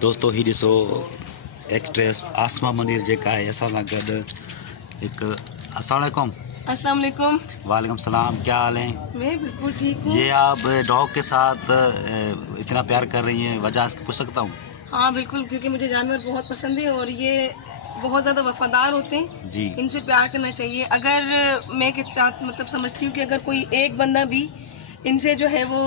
दोस्तों ही ॾिसो एक्सट्रेस आसमा मुनीर जेका है असां सां गॾु हिकु। अस्सलाम वालेकुम। अस्सलाम वालेकुम। वालेकुम सलाम, क्या हाल है? मैं बिल्कुल ठीक हूँ। ये आप डॉग के साथ इतना प्यार कर रही हैं, वजह पूछ सकता हूँ? हाँ बिल्कुल, क्योंकि मुझे जानवर बहुत पसंद है और ये बहुत ज़्यादा वफादार होते हैं जी। इनसे प्यार करना चाहिए। अगर मैं के साथ मतलब समझती हूँ कि अगर कोई एक बंदा भी इनसे जो है वो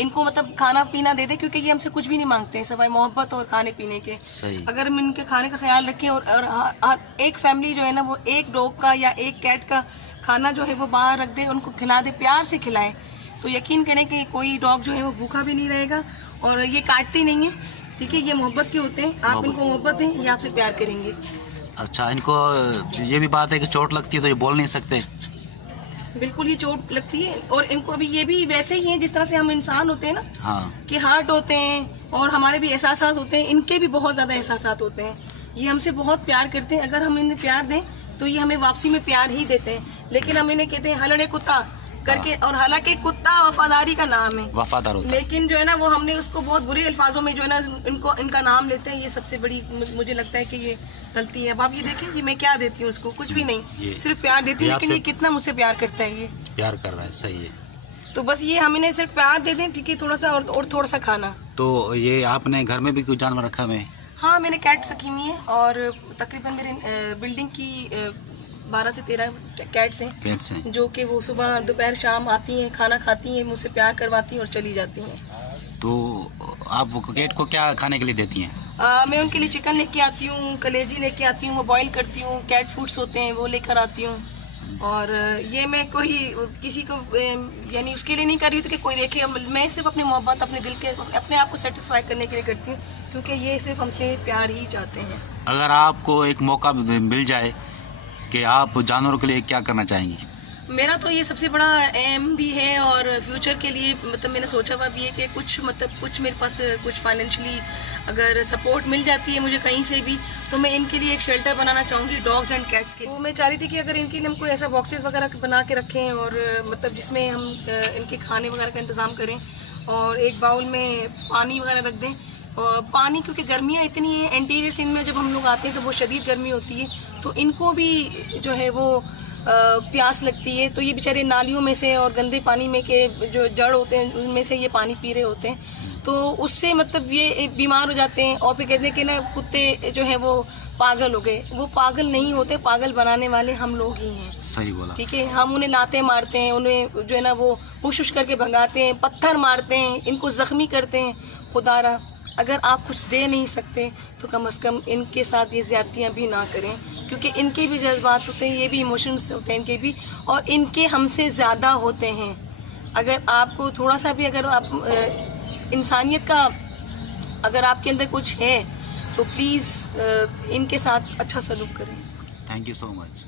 इनको मतलब खाना पीना दे दे, क्योंकि ये हमसे कुछ भी नहीं मांगते हैं सिवाय मोहब्बत और खाने पीने के। सही। अगर हम इनके खाने का ख्याल रखें और एक फैमिली जो है ना वो एक डॉग का या एक कैट का खाना जो है वो बाहर रख दे, उनको खिला दे, प्यार से खिलाए, तो यकीन करें कि कोई डॉग जो है वो भूखा भी नहीं रहेगा और ये काटते नहीं है। ठीक है, ये मोहब्बत के होते हैं। आप इनको मोहब्बत दें, ये आपसे प्यार करेंगे। अच्छा, इनको ये भी बात है कि चोट लगती है तो ये बोल नहीं सकते? बिल्कुल, ये चोट लगती है और इनको अभी ये भी वैसे ही हैं जिस तरह से हम इंसान होते हैं ना। हाँ। कि हार्ट होते हैं और हमारे भी एहसास होते हैं, इनके भी बहुत ज़्यादा एहसास होते हैं। ये हमसे बहुत प्यार करते हैं। अगर हम इन्हें प्यार दें तो ये हमें वापसी में प्यार ही देते हैं। लेकिन हम इन्हें कहते हैं हलड़े कुत्ता करके, और हालांकि कुत्ता वफादारी का नाम है, वफादार होता है। लेकिन जो है ना वो हमने उसको बहुत बुरे अल्फाजों में जो है ना इनका नाम लेते हैं। ये सबसे बड़ी मुझे लगता है कि ये गलती है। अब आप ये देखें कि मैं क्या देती हूँ उसको, कुछ भी नहीं, सिर्फ प्यार देती हूँ। लेकिन ये कितना मुझसे प्यार करता है, ये प्यार कर रहा है। सही है। तो बस ये हम इन्हें सिर्फ प्यार दे दें, ठीक है, थोड़ा सा और थोड़ा सा खाना। तो ये आपने घर में भी कुछ जानवर रखा है? हाँ, मैंने कैट रखी हुई है और तकरीबन मेरे बिल्डिंग की 12 से 13 कैट्स हैं, जो कि वो सुबह दोपहर शाम आती हैं, खाना खाती हैं, मुझसे प्यार करवाती हैं और चली जाती हैं। तो आप कैट को क्या खाने के लिए देती हैं? मैं उनके लिए चिकन लेके आती हूँ, कलेजी लेके आती हूँ, वो बॉईल करती हूँ, कैट फूड्स होते हैं वो लेकर आती हूँ। और ये मैं कोई किसी को यानी उसके लिए नहीं कर रही हूँ कि कोई देखे, मैं सिर्फ अपनी मोहब्बत, अपने दिल के, अपने आप को सेटिस्फाई करने के लिए करती हूँ, क्योंकि ये सिर्फ हमसे प्यार ही चाहते हैं। अगर आपको एक मौका मिल जाए कि आप जानवरों के लिए क्या करना चाहेंगी? मेरा तो ये सबसे बड़ा एम भी है और फ्यूचर के लिए मतलब मैंने सोचा हुआ भी है कि कुछ मेरे पास कुछ फाइनेंशियली अगर सपोर्ट मिल जाती है मुझे कहीं से भी, तो मैं इनके लिए एक शेल्टर बनाना चाहूँगी डॉग्स एंड कैट्स के। तो मैं चाह रही थी कि अगर इनके लिए हम कोई ऐसा बॉक्सेस वगैरह बना के रखें और मतलब जिसमें हम इनके खाने वगैरह का इंतज़ाम करें और एक बाउल में पानी वगैरह रख दें। और पानी, क्योंकि गर्मियाँ इतनी हैं, इंटीरियर सीन में जब हम लोग आते हैं तो बहुत शदीद गर्मी होती है, तो इनको भी जो है वो प्यास लगती है। तो ये बेचारे नालियों में से और गंदे पानी में के जो जड़ होते हैं उनमें से ये पानी पी रहे होते हैं, तो उससे मतलब ये बीमार हो जाते हैं। और फिर कहते हैं कि ना कुत्ते जो हैं वो पागल हो गए। वो पागल नहीं होते, पागल बनाने वाले हम लोग ही हैं। सही बोला। ठीक है, हम उन्हें लाते मारते हैं, उन्हें जो है ना वो हुश करके भगाते हैं, पत्थर मारते हैं, इनको ज़ख्मी करते हैं। खुदारा, अगर आप कुछ दे नहीं सकते तो कम से कम इनके साथ ये ज़्यादतियाँ भी ना करें, क्योंकि इनके भी जज्बात होते हैं, ये भी इमोशंस होते हैं इनके भी, और इनके हमसे ज़्यादा होते हैं। अगर आपको थोड़ा सा भी अगर आप इंसानियत का अगर आपके अंदर कुछ है तो प्लीज़ इनके साथ अच्छा सलूक करें। Thank you so much.